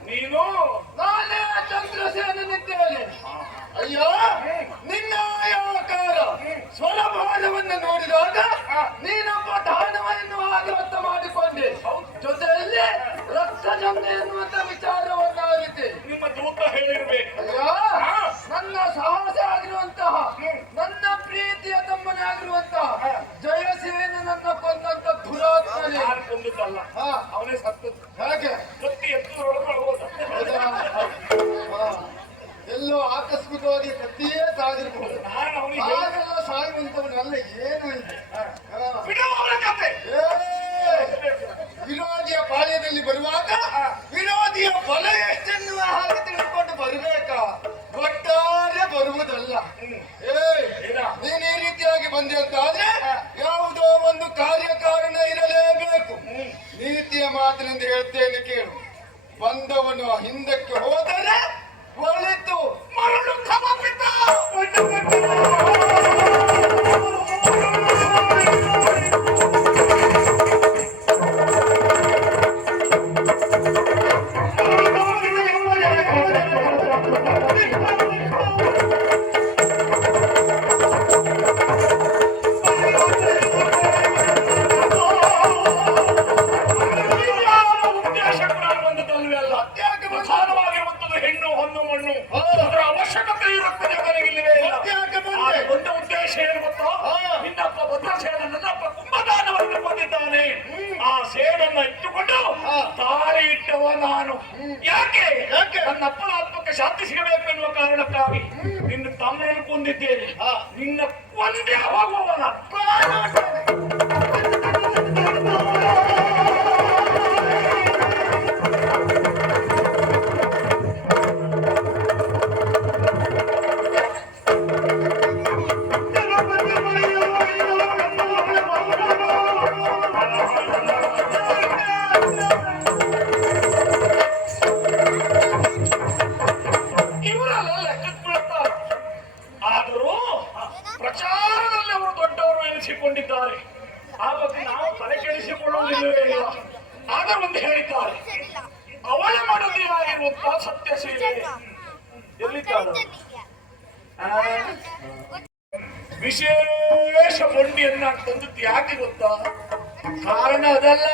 ನೀನು ನಾನೇ ಚಂದ್ರಸೇನನಿದ್ದೇನೆ. ಅಯ್ಯೋ, ನಿನ್ನ ಆಕಾರ ಸ್ವರಭಾವವನ್ನು ನೋಡಿದಾಗ ನೀನೊಬ್ಬ ದಾನವನ್ನು ಹಾಗೆ ಅರ್ಥ ಮಾಡಿಕೊಂಡೆ. ಜೊತೆಯಲ್ಲಿ ರಕ್ತಜಂಗೆ ಎನ್ನುವಂತ ವಿಚಾರವನ್ನಾಗಿದ್ದೆ. ನಿಮ್ಮ ದೂತ ಹೇಳಿರ್ಬೇಕು. ಅಯ್ಯೋ, ನನ್ನ ಸಾಹಸ ಆಗಿರುವಂತಹ, ನನ್ನ ಪ್ರೀತಿಯ ತಮ್ಮನಾಗಿರುವಂತಹ ಜಯಸೇನನನ್ನ ಕೊಂದಂತ ದುರಾತ್ಮನೇ. ನಾನು ಕೊಂದದ್ದಲ್ಲ, ಅವನೇ ಸತ್ತದ್ದು. ಹೇಗೆ? ಕತ್ತಿ ಎತ್ತುದ್ರೊಳಗೆ ಅಳ್ಬೋದ. ಎಲ್ಲೋ ಆಕಸ್ಮಿಕವಾಗಿ ಕತ್ತಿಯೇ ಸಾಗಿರ್ಬಹುದು. ನಾನು ಅವನಿಗೆ ಹಾಗೆಲ್ಲ ಸಾಯುವಂತವನ್ನೆಲ್ಲ ಏನು ಇದೆ? ಬಿಡು ಅವನ ಕತೆ. ವಿರೋಧಿಯ ಪಾಳ್ಯದಲ್ಲಿ ಬರುವಾಗ ವಿರೋಧಿಯ ಬಲ ಎಷ್ಟೆನ್ನುವ ಹಾಗೆ ತಿಳ್ಕೊಂಡು ಬರಬೇಕಾ? ಒಟ್ಟಾರೆ ಬರುವುದಲ್ಲ. ನೀನ್ ಈ ರೀತಿಯಾಗಿ ಬಂದೆ ಅಂತಾದ್ರೆ ಯಾವುದೋ ಒಂದು ಕಾರ್ಯಕಾರಣ ಇರಲೇಬೇಕು. ನೀತಿಯ ಮಾತಿನಿಂದ ಹೇಳ್ತೇನೆ ಕೇಳು. ಬಂದವನು ಹಿಂದಕ್ಕೆ ಹೋದರೆ ಒಳಿತು, ಮರಳು ಕಬಬಿದ್ದ. ಉದ್ದೇಶಕ್ಕೆ ನಾನು ಬಂದದ್ದಲ್ವೇ ಅಲ್ಲ. ಪ್ರಧಾನವಾಗಿರುವಂತದ್ದು ಹೆಣ್ಣು ಹೊನ್ನು ಮಣ್ಣು. ಅದರ ಅವಶ್ಯಕತೆ ಇರುತ್ತದೆ ನನಗಿಲ್ಲವೇ ಇಲ್ಲ. ಒಂದು ಉದ್ದೇಶ ಏನು ಗೊತ್ತಾ? ನಿನ್ನಪ್ಪ ಭದ್ರಸೇನ ನನ್ನಪ್ಪ ಕುಂಭದಾನವನ್ನು ಕೊಂದಿದ್ದಾನೆ. ಆ ಸೇಡನ್ನ ಇಟ್ಟುಕೊಂಡು ದಾರಿ ಇಟ್ಟವ ನಾನು. ಯಾಕೆ? ನನ್ನಪ್ಪನ ಆತ್ಮಕ್ಕೆ ಶಾಂತಿ ಸಿಗಬೇಕು ಎನ್ನುವ ಕಾರಣಕ್ಕಾಗಿ ನಿನ್ನ ತಮ್ಮನನ್ನು ಕೊಂದಿದ್ದೇನೆ. ನಿನ್ನ ಕೊಂದೇ ಹೋಗುವವನ ಇವರೆಲ್ಲ ಲೆಕ್ಕಕ್ಕೆ ಬೀಳ್ತಾರೆ. ಆದರೂ ಪ್ರಚಾರದಲ್ಲಿ ಅವರು ದೊಡ್ಡವರು ಎನಿಸಿಕೊಂಡಿದ್ದಾರೆ. ಆ ಬಗ್ಗೆ ನಾವು ತಲೆ ಕೆಡಿಸಿಕೊಳ್ಳುವುದಿಲ್ಲವೇ ಇಲ್ಲ. ಆಗ ಒಂದು ಹೇಳಿದ್ದಾರೆ, ಅವಳ ಮಡದಿಯಾಗಿರುವಂತಹ ಸತ್ಯಶೀಲೆ ಎಲ್ಲಿದ್ದಾರೆ? ವಿಶೇಷ ಬಂಡಿಯನ್ನ ತಂದದ್ದು ಯಾಕೆ ಗೊತ್ತಾ? ಕಾರಣ ಅದಲ್ಲ.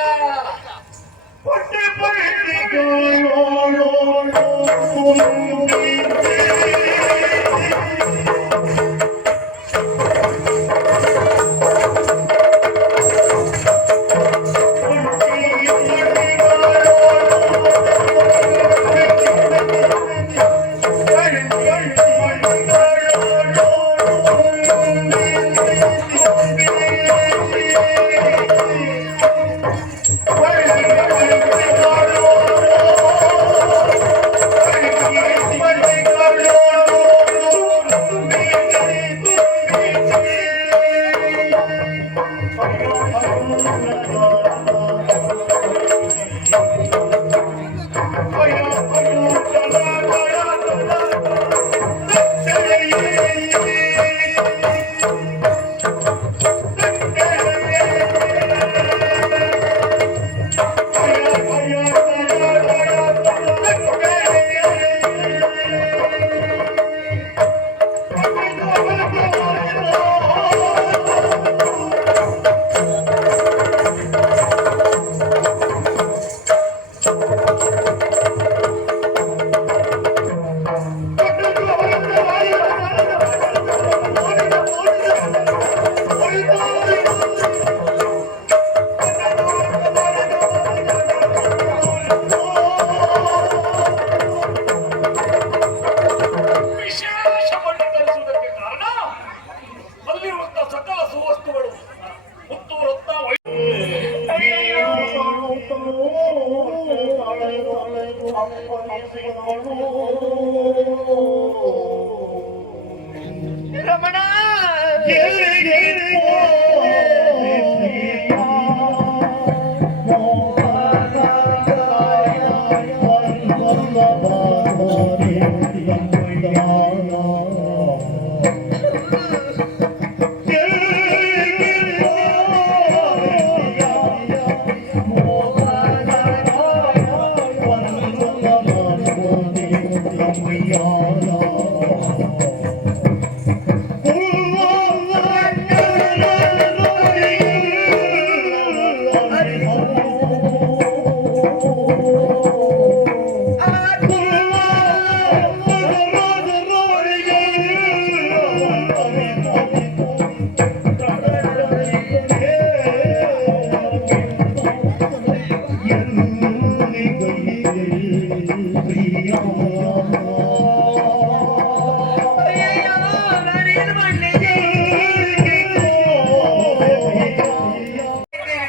ರಮಣ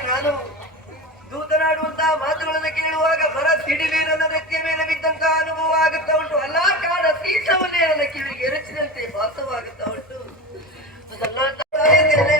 ನಾನು ದೂತನಾಡುವಂತಹ ಮಾತುಗಳನ್ನು ಕೇಳುವಾಗ ಬರ ಸಿಡಿಲಿ ನನ್ನ ನೆತ್ತಿಯ ಮೇಲೆ ಬಿದ್ದಂತಹ ಅನುಭವ ಆಗುತ್ತಾ ಉಂಟು. ಅಲ್ಲ ಕಾಣ ಸೀಸವನ್ನೇ ನನ್ನ ಕಿವಿಗೆ ಎರಚಿದಂತೆ ಭಾಸವಾಗುತ್ತಾ ಉಂಟು. ಅದೆಲ್ಲ ತಾಯಿದ್ದೇನೆ.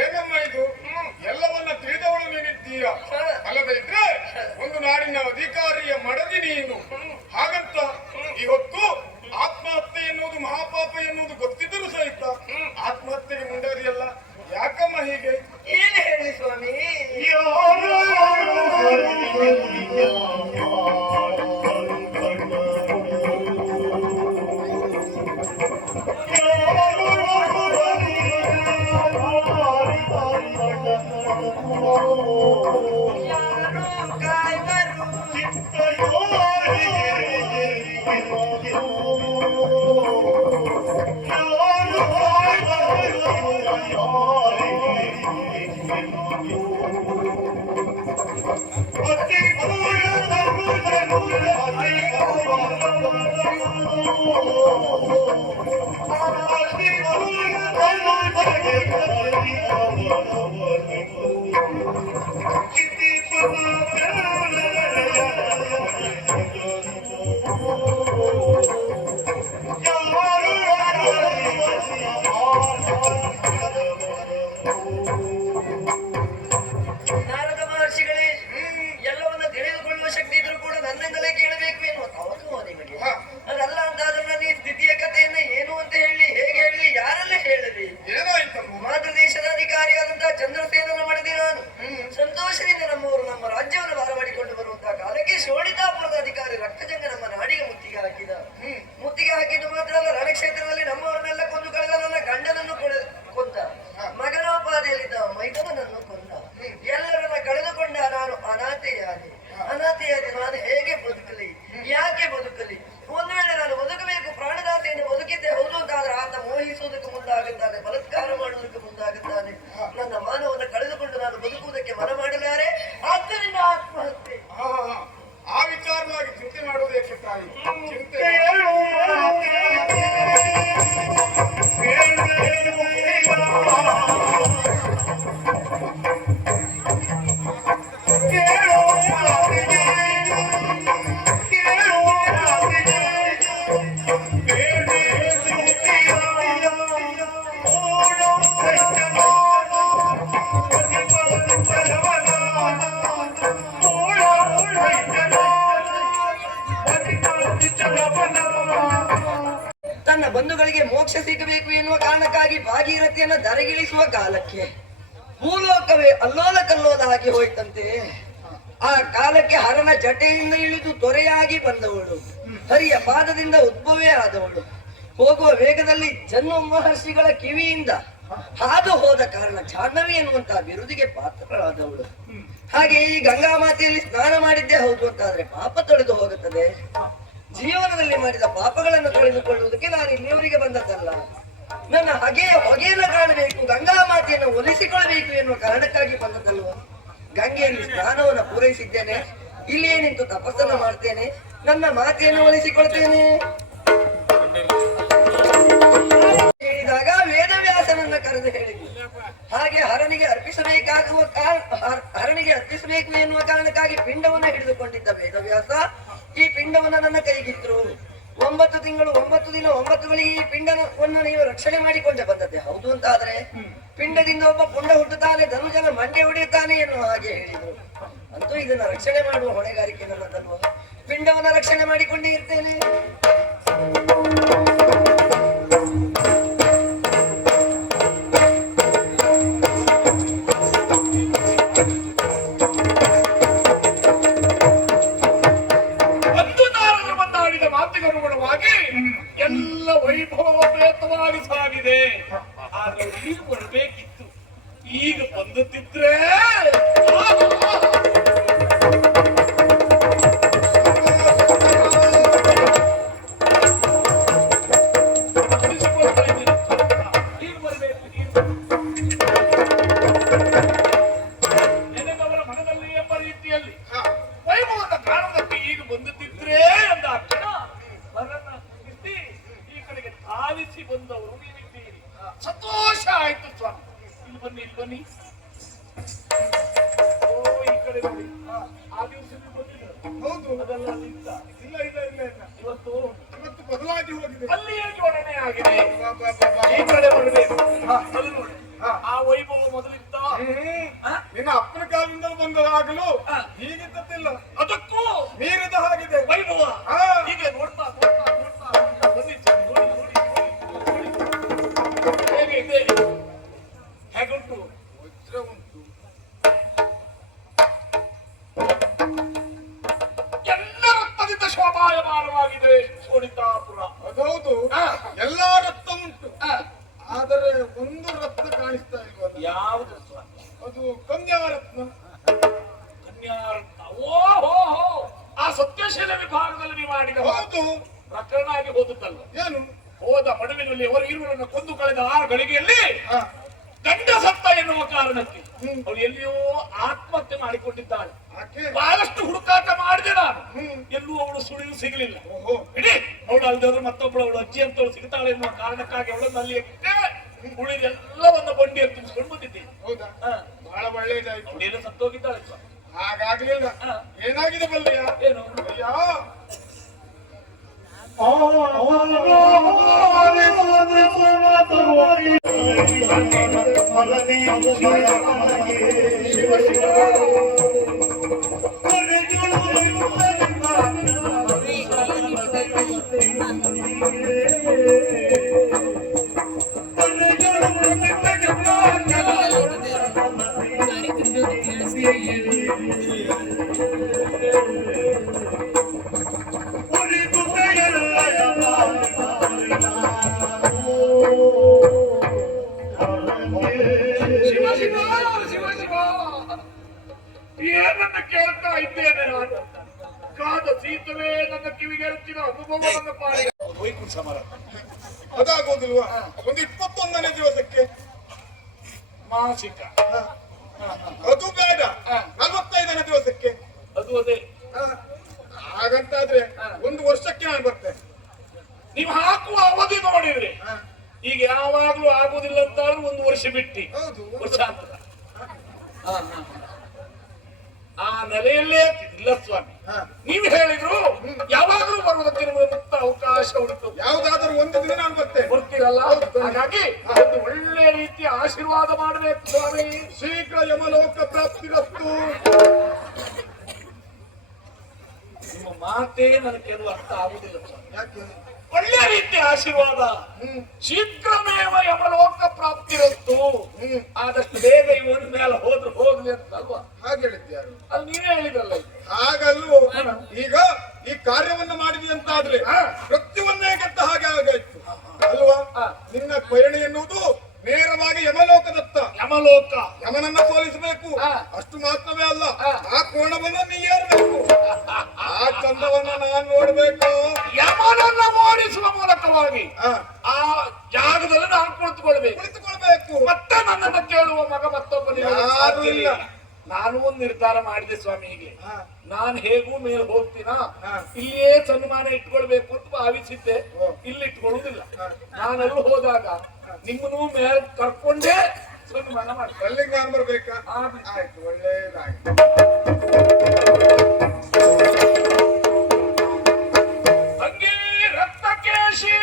ಏನಮ್ಮ ಇದು? ಎಲ್ಲವನ್ನ ತಿಳಿದವಳು ನೀನಿದ್ದೀಯ ಅಲ್ಲದೆ ಇದ್ರೆ ಒಂದು ನಾಡಿನ ಅಧಿಕಾರಿಯ ಮಡದಿ ನೀನು. ಹಾಗಂತ ಇವತ್ತು ಆತ್ಮಹತ್ಯೆ ಎನ್ನುವುದು ಮಹಾಪಾಪ ಎನ್ನುವುದು ಗೊತ್ತಿದ್ದರೂ ಸಹಿತ ಆತ್ಮಹತ್ಯೆಗೆ ಮುಂದಾದಿಯಲ್ಲ. ಯಾಕಮ್ಮ ಹೀಗೆ? ಏನು ಹೇಳಿ ಸ್ವಾಮಿ? Kitty, ಮೋಕ್ಷ ಸಿಗಬೇಕು ಎನ್ನುವ ಕಾರಣಕ್ಕಾಗಿ ಭಾಗೀರಥಿಯನ್ನ ಧರೆಗಿಳಿಸುವ ಕಾಲಕ್ಕೆ ಭೂಲೋಕವೇ ಅಲ್ಲೋಲ ಕಲ್ಲೋಲ ಆಗಿ ಹೋಯ್ತಂತೆ. ಆ ಕಾಲಕ್ಕೆ ಹರನ ಜಟೆಯಿಂದ ಇಳಿದು ತೊರೆಯಾಗಿ ಬಂದವಳು, ಹರಿಯ ಪಾದದಿಂದ ಉದ್ಭವೇ ಆದವಳು, ಹೋಗುವ ವೇಗದಲ್ಲಿ ಜನ್ಮ ಮಹರ್ಷಿಗಳ ಕಿವಿಯಿಂದ ಹಾದು ಹೋದ ಕಾರಣ ಜಾಹ್ನವಿ ಎನ್ನುವಂತಹ ಬಿರುದಿಗೆ ಪಾತ್ರರಾದವಳು. ಹಾಗೆ ಈ ಗಂಗಾ ಮಾತೆಯಲ್ಲಿ ಸ್ನಾನ ಮಾಡಿದ್ದೇ ಹೌದು ಅಂತಾದ್ರೆ ಪಾಪ ತೊಳೆದು ಹೋಗುತ್ತದೆ. ಜೀವನದಲ್ಲಿ ಮಾಡಿದ ಪಾಪಗಳನ್ನು ತೊಳೆದುಕೊಳ್ಳುವುದಕ್ಕೆ ನಾನು ಇಲ್ಲಿಯವರಿಗೆ ಬಂದದ್ದಲ್ಲ. ನನ್ನ ಹೊಗೆಯನ್ನು ಕಾಣಬೇಕು, ಗಂಗಾ ಮಾತೆಯನ್ನು ಒಲಿಸಿಕೊಳ್ಳಬೇಕು ಎನ್ನುವ ಕಾರಣಕ್ಕಾಗಿ ಬಂದದ್ದಲ್ವ. ಗಂಗೆಯಲ್ಲಿ ಸ್ನಾನವನ್ನು ಪೂರೈಸಿದ್ದೇನೆ, ಇಲ್ಲಿಯೇ ನಿಂತು ತಪಸ್ಸನ್ನು ಮಾಡ್ತೇನೆ, ನನ್ನ ಮಾತೆಯನ್ನು ಒಲಿಸಿಕೊಳ್ತೇನೆ ಹೇಳಿದಾಗ ವೇದವ್ಯಾಸನನ್ನ ಕರೆದು ಹೇಳಿದ್ರು. ಹಾಗೆ ಹರನಿಗೆ ಅರ್ಪಿಸಬೇಕು ಎನ್ನುವ ಕಾರಣಕ್ಕಾಗಿ ಪಿಂಡವನ್ನು ಹಿಡಿದುಕೊಂಡಿದ್ದ ವೇದವ್ಯಾಸ ಈ ಪಿಂಡವನ್ನು ನನ್ನ ಕೈಗಿದ್ರು. 9 ತಿಂಗಳು 9 ದಿನ 9 ಗಳಿಗೆ ಈ ಪಿಂಡವನ್ನು ನೀವು ರಕ್ಷಣೆ ಮಾಡಿಕೊಂಡೆ ಬಂದದ್ದೆ ಹೌದು ಅಂತ ಆದ್ರೆ ಪಿಂಡದಿಂದ ಒಬ್ಬ ಪುಂಡ ಹುಟ್ಟುತ್ತಾನೆ, ಧನುಜನ ಮಂಡೆ ಹೊಡೆಯುತ್ತಾನೆ ಎನ್ನುವ ಹಾಗೆ ಹೇಳಿದ್ರು. ಅಂತೂ ಇದನ್ನ ರಕ್ಷಣೆ ಮಾಡುವ ಹೊಣೆಗಾರಿಕೆ ನನ್ನದಲ್ವ. ಪಿಂಡವನ್ನ ರಕ್ಷಣೆ ಮಾಡಿಕೊಂಡೇ ಇರ್ತೇನೆ. ಎಲ್ಲ ವೈಭವೋಪೇತವಾಗಿ ಸಾಗಿದೆ. ಆದ್ರೆ ಈಗ ಬರಬೇಕಿತ್ತು, ಈಗ ಬಂದುತ್ತಿದ್ರೆ ನೆನೆದವರ ಮನದಲ್ಲಿ ಎಂಬ ರೀತಿಯಲ್ಲಿ ವೈಭವದ ಕಾರಣಕ್ಕೆ ಈಗ ಬಂದುತ್ತಿದ್ರೆ ಅಂದ ಕ್ಷಣ ಬರನ್ನ ಈ ಕಡೆಗೆ ಧಾವಿಸಿ ಬಂದವರು ನೀವಿದ್ದೀರಿ. ಸಂತೋಷ ಆಯ್ತು ಸ್ವಾಮಿ. ಇಲ್ಲಿ ಬನ್ನಿ, ಇಲ್ಲಿ ಬನ್ನಿ. ಓ ಈ ಕಡೆ ನೋಡಿ, ಆ ದಿವಸ ಬಂದಿದ್ದಾರೆ. ಹೌದು, ಅದೆಲ್ಲ ನಿಂತ ಇಲ್ಲ ಇಲ್ಲ ಇಲ್ಲ ಇಲ್ಲ, ಇವತ್ತು ಬದಲಾಗಿ ಹೋಗಿದೆ, ಅಲ್ಲಿಯೇ ಜೋಡಣೆ ಆಗಿದೆ. ಈ ಕಡೆ ಬರಬೇಕು, ಅಲ್ಲಿ ನೋಡಿ ಆ ವೈಭವ ಮೊದಲಿದ್ದ ನಿನ್ನ ಅಪ್ಪನ ಕಾಲದಿಂದ ಬಂದಾಗಲೂ ಹೀಗಿದ್ದಿಲ್ಲ, ಅದಕ್ಕೂ ಮೀರಿದ ಹಾಗಿದೆ ವೈಭವ. ಹೀಗೆ ನೋಡ್ತಾ ನೋಡ್ತಾ ನೋಡ್ತಾ ಬನ್ನಿ ಸ್ವಾಮಿ, ನೋಡಿ ನೋಡಿ ಹೇಗೆ ಇದೆ, ಹೇಗುಂಟು? ವಜ್ರ ಉಂಟು, ಎಲ್ಲ ರಕ್ತದಿಂದ ಶೋಭಾಯಮಾನವಾಗಿದೆ ಶೋಣಿತಾಪುರ. ಅದೌದು, ಎಲ್ಲಾ ರಕ್ತ ಉಂಟು, ಆದರೆ ಒಂದು ರತ್ನ ಕಾಣಿಸ್ತಾ ಇಲ್ವಲ್ಲ. ಯಾವುದು ಸ್ವಾಮಿ? ಅದು ಕನ್ಯಾರತ್ನ. ಕನ್ಯಾರತ್ನ. ಓಹೋ, ಆ ಸತ್ಯಶೀಲ ವಿಭಾಗದಲ್ಲಿ ನೀವು ಮಾಡಿದ ಹೌದು, ಪ್ರಕರಣ ಆಗಿ ಹೋದದ್ದಲ್ಲ. ಏನು ಹೋದ ಮಡುವಿನಲ್ಲಿ ಅವರು ಇರುವರನ್ನು ಕೊಂದು ಕಳೆದ 6 ಗಳಿಗೆಯಲ್ಲಿ ಗಂಡ ಸತ್ತ ಎನ್ನುವ ಕಾರಣಕ್ಕೆ ಅವಳು ಎಲ್ಲಿಯೋ ಆತ್ಮಹತ್ಯೆ ಮಾಡಿಕೊಂಡಿದ್ದಾಳೆ. ಬಹಳಷ್ಟು ಹುಡುಕಾಟ ಮಾಡಿದೆ ನಾನು, ಎಲ್ಲೂ ಅವಳು ಸುಳಿವು ಸಿಗಲಿಲ್ಲ. ಇಡೀ ಅವಳು ಅಲ್ಲದವ್ರು ಮತ್ತೊಬ್ಬಳು ಅವಳು ಅಜ್ಜಿ ಅಂತವಳು ಸಿಗ್ತಾಳೆ ಎನ್ನುವ ಕಾರಣಕ್ಕಾಗಿ ಅವಳನ್ನು ಅಲ್ಲಿ ಉಳಿದೆಲ್ಲವನ್ನ ಬಂಡಿ ಅಂತ ತುಂಬಿಸ್ಕೊಂಡು ಬಂದಿದ್ದೇನೆ. ಹೌದಾ, ಬಹಳ ಒಳ್ಳೇದಾಯ್ತು. ಅವಳೇನು ಸತ್ತೋಗಿದ್ದಾಳೆ ಸ್ವಾಮಿ. ಹಾಗಾಗ್ಲಿಲ್ಲ, ಏನಾಗಿದೆ ಬಲ್ಲೆಯ? ಏನು ಏನನ್ನ ಕೇಳ್ತಾ ಇದ್ದೇನೆ ನಾನು. ಕಾದ ಸೀತವೇ ನನ್ನ ಕಿವಿಗೆ ಹಚ್ಚಿದ ಅನುಭವವನ್ನು ಪಾಡಿದೆ. ವೈಕುಂಠ ಸಮಾರಂಭ ಅದಾಗೋದಿಲ್ವಾ? ಒಂದು 21ನೇ ದಿವಸಕ್ಕೆ ಮಾಸಿಕ, ಅದು ಬೇಡ, 45ನೇ ದಿವಸಕ್ಕೆ. ಅದು ಅದೇ. ಹಾಗಂತಾದ್ರೆ 1 ವರ್ಷಕ್ಕೆ ನಾನು ಬರ್ತೇನೆ. ನೀವು ಹಾಕುವ ಅವಧಿ ನೋಡಿದ್ರಿ, ಈಗ ಯಾವಾಗ್ಲೂ ಆಗುದಿಲ್ಲ ಅಂತಾದ್ರೂ 1 ವರ್ಷ ಬಿಟ್ಟು ಹೌದು, ವರ್ಷಾಂತರ ಆ ನೆಲೆಯಲ್ಲೇ ಇಲ್ಲ ಸ್ವಾಮಿ. ನೀವು ಹೇಳಿದ್ರು ಯಾವಾಗಲೂ ಬರುವುದಕ್ಕೆ ನಿಮಗೆ ಮುಕ್ತ ಅವಕಾಶ ಉಂಟು. ಯಾವುದಾದ್ರೂ ಒಂದು ದಿನ ನಾನು ಬರ್ತೇನೆ. ಬರ್ತೀರಲ್ಲ, ಹಾಗಾಗಿ ಒಂದು ಒಳ್ಳೆ ರೀತಿಯ ಆಶೀರ್ವಾದ ಮಾಡಬೇಕು ಸ್ವಾಮಿ. ಶೀಘ್ರ ಯಮಲೋಕ ಪ್ರಾಪ್ತಿರಸ್ತು. ನಿಮ್ಮ ಮಾತೇ ನನಗೆ ಕೆಲವು ಅರ್ಥ ಆಗುದಿಲ್ಲ ಸ್ವಾಮಿ. ಯಾಕೆ? ಒಳ್ಳೆ ರೀತಿಯ ಆಶೀರ್ವಾದ. ಶೀಘ್ರಮೇವ ಯಮಲೋಕ ಪ್ರಾಪ್ತಿರತ್ತು. ಆದಷ್ಟು ಬೇಗ ಇವನ ಮೇಲೆ ಹೋದ್ರೆ ಹೋಗ್ಲಿ ಅಂತ ಅಲ್ವಾ? ಹಾಗೆ ಹೇಳಿದ್ಯಾರು? ಅಲ್ಲಿ ನೀವೇ ಹೇಳಿದ್ರಲ್ಲ. ಹಾಗಲ್ವೋ, ಈಗ ಈ ಕಾರ್ಯವನ್ನು ಮಾಡಿದಿ ಅಂತಾದ್ರೆ ಪ್ರತಿಯೊಂದೇ ಗೆದ್ದ ಹಾಗೆ ಆಗಾಯ್ತು ಅಲ್ವಾ? ನಿನ್ನ ಪಯಣಿ ಎನ್ನುವುದು ನೇರವಾಗಿ ಯಮಲೋಕದತ್ತ. ಯಮಲೋಕ ಯಮನನ್ನ ಸೋಲಿಸಬೇಕು. ಅಷ್ಟು ಮಾತ್ರವೇ ಅಲ್ಲ, ಆ ಕೋಣವನ್ನು ನೀ ಏರ್ಬೇಕು. ಆ ಚಂದವನ್ನ ನಾನ್ ನೋಡ್ಬೇಕು. ಯಮನನ್ನ ಓಡಿಸುವ ಮೂಲಕವಾಗಿ ಆ ಜಾಗದಲ್ಲಿ ನಾನು ಕುಳಿತುಕೊಳ್ಬೇಕು. ಮತ್ತೆ ನನ್ನನ್ನು ಕೇಳುವ ಮಗ ಯಾರೂ ಇಲ್ಲ. ನಾನು ಒಂದು ನಿರ್ಧಾರ ಮಾಡಿದೆ ಸ್ವಾಮಿಗೆ. ನಾನು ಹೇಗೂ ಮೇಲೆ ಹೋಗ್ತೀನ, ಇಲ್ಲಿಯೇ ಸನ್ಮಾನ ಇಟ್ಕೊಳ್ಬೇಕು ಅಂತ ಭಾವಿಸಿದ್ದೆ. ಇಲ್ಲಿ ಇಟ್ಕೊಳ್ಳುವುದಿಲ್ಲ. ನಾನಲ್ಲಿ ಹೋದಾಗ ನಿಮ್ಮನ್ನು ಮೇಲೆ ಕರ್ಕೊಂಡೇ ಸನ್ಮಾನ ಮಾಡ್ತೀನಿ. ಅಲ್ಲಿಗೆ ನಾನು ಬರ್ಬೇಕಾ? ಆಯ್ತು, ಒಳ್ಳೇದಾಗಿ. ಹಂಗೆ ರಕ್ತಕೇಶಿ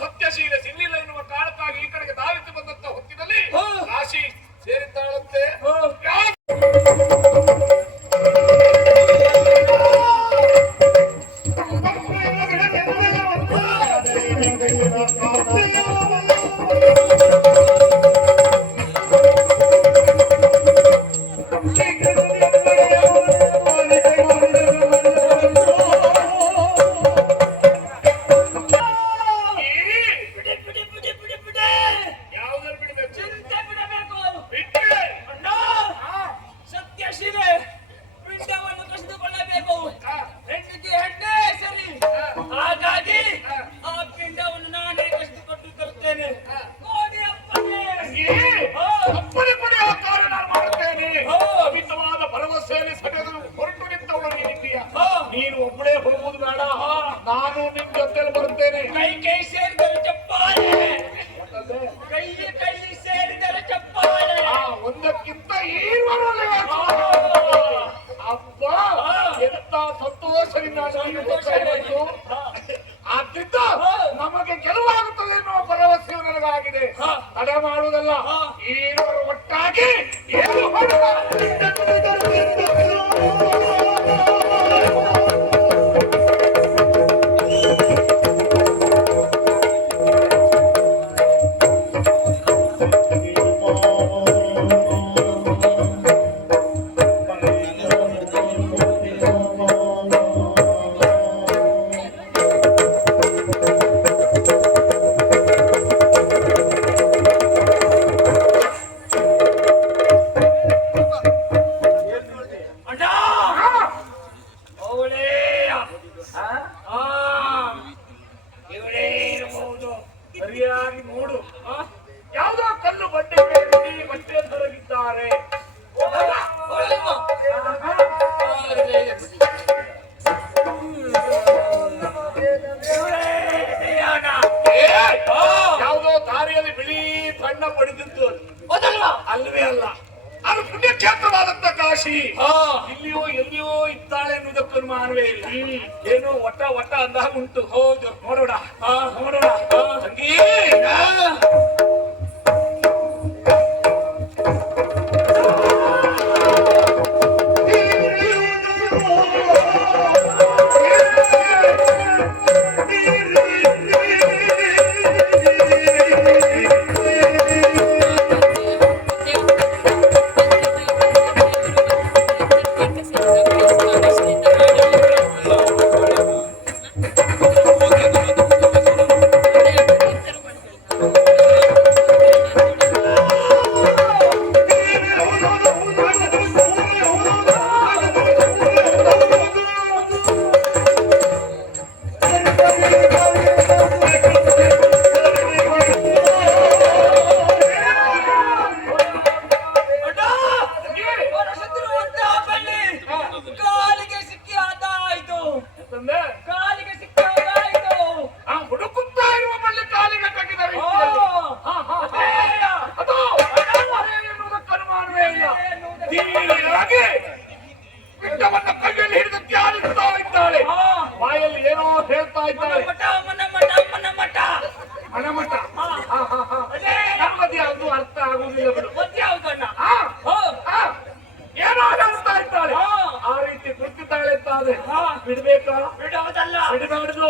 ಸತ್ಯಶೀಲ ಸಿಗ್ಲಿಲ್ಲ ಎನ್ನುವ ಕಾರಣಕ್ಕಾಗಿ ಈ ಕಡೆಗೆ ಧಾವಿಸಿ ಬಂದಂತ ಹೊತ್ತಿನಲ್ಲಿ ಕಾಶಿ ಸೇರಿದ್ದಾಳಂತೆ. ನೀನು ಒಬ್ಬಳೇ ಹೋಗುವುದು ಬೇಡ, ನಾನು ನಿಮ್ ಜೊತೆಲಿ ಬರ್ತೇನೆ. ಕೈ ಕೈ ಸೇರಿದರೆ ಚಪ್ಪಾಳೆ, ಕೈ ಕೈ ಸೇರಿದರೆ ಚಪ್ಪಾಳೆ. ಒಂದಕ್ಕಿಂತ ಅಪ್ಪ ಎಂತ ಸಂತೋಷದಿಂದ ಆದ್ರಿಂದ ನಮಗೆ ಗೆಲುವಾಗುತ್ತದೆ ಎನ್ನುವ ಭರವಸೆ ನನಗಾಗಿದೆ. ತಡೆ ಮಾಡುವುದಲ್ಲ, ಈರುವರು ಒಟ್ಟಾಗಿ ಅಲ್ಲ, ಅದು ಪುಣ್ಯಕ್ಷೇತ್ರವಾದಂತ ಕಾಶಿ. ಇಲ್ಲಿಯೋ ಎಲ್ಲಿಯೋ ಇದ್ದಾಳೆ ಎನ್ನುವುದಕ್ಕೂ ಅನುಮಾನವೇ ಇಲ್ಲ. ಏನು ಒಟ್ಟ ಒಟ್ಟ ಅಂದಾಗ ಉಂಟು. ಹೌದು, ನೋಡೋಣ ನೋಡೋಣ. ತಂಗಿ, ಕಾಲಿಗೆ ಸಿಕ್ಕಿ ಆದಾಯ್ತು, ಅಂತಂದ್ರೆ ಕಾಲಿಗೆ ಸಿಕ್ಕಿ ಆದಾಯ್ತು. ಆ ಹುಡುಕುತ್ತಾ ಇರುವ ಬಳ್ಳಿ ಕಾಲಿಗೆ ತಗ್ಗಿದರೆ ಅದು ಎನ್ನುವುದಕ್ಕೆ ಅನುಮಾನವೇ ಇಲ್ಲ. ಧೀರಾಗಿ ಪಿಂಡವನ್ನು ಕೈಯಲ್ಲಿ ಹಿಡಿದು ತ್ಯಾಲಿಸ್ತಾ ಇದ್ದಾಳೆ. ಬಾಯಲ್ಲಿ ಏನೋ ಹೇಳ್ತಾ ಇದ್ದಾಳೆ. ಮಠ ಮನ ಮಠ ಮನ ಮಠ ಹಣಮಠ. ನಮ್ಮದೇ ಅದು ಅರ್ಥ ಆಗುವುದಿಲ್ಲ ಬಿಡು. ಮತ್ಯಾವ್ದಣ್ಣ? ಏನೋ ಹೇಳ್ತಾ ಇದ್ದಾಳೆ. ಆ ರೀತಿ ಕುಳಿತಿದ್ದಾಳೆ ಅಂತ ಆದ್ರೆ ಬಿಡ್ಬೇಕಾ? ಬಿಡೋದಲ್ಲ, ಬಿಡಬಾರ್ದು.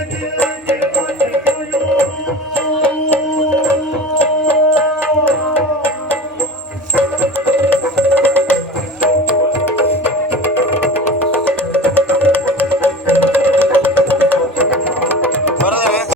Thank you.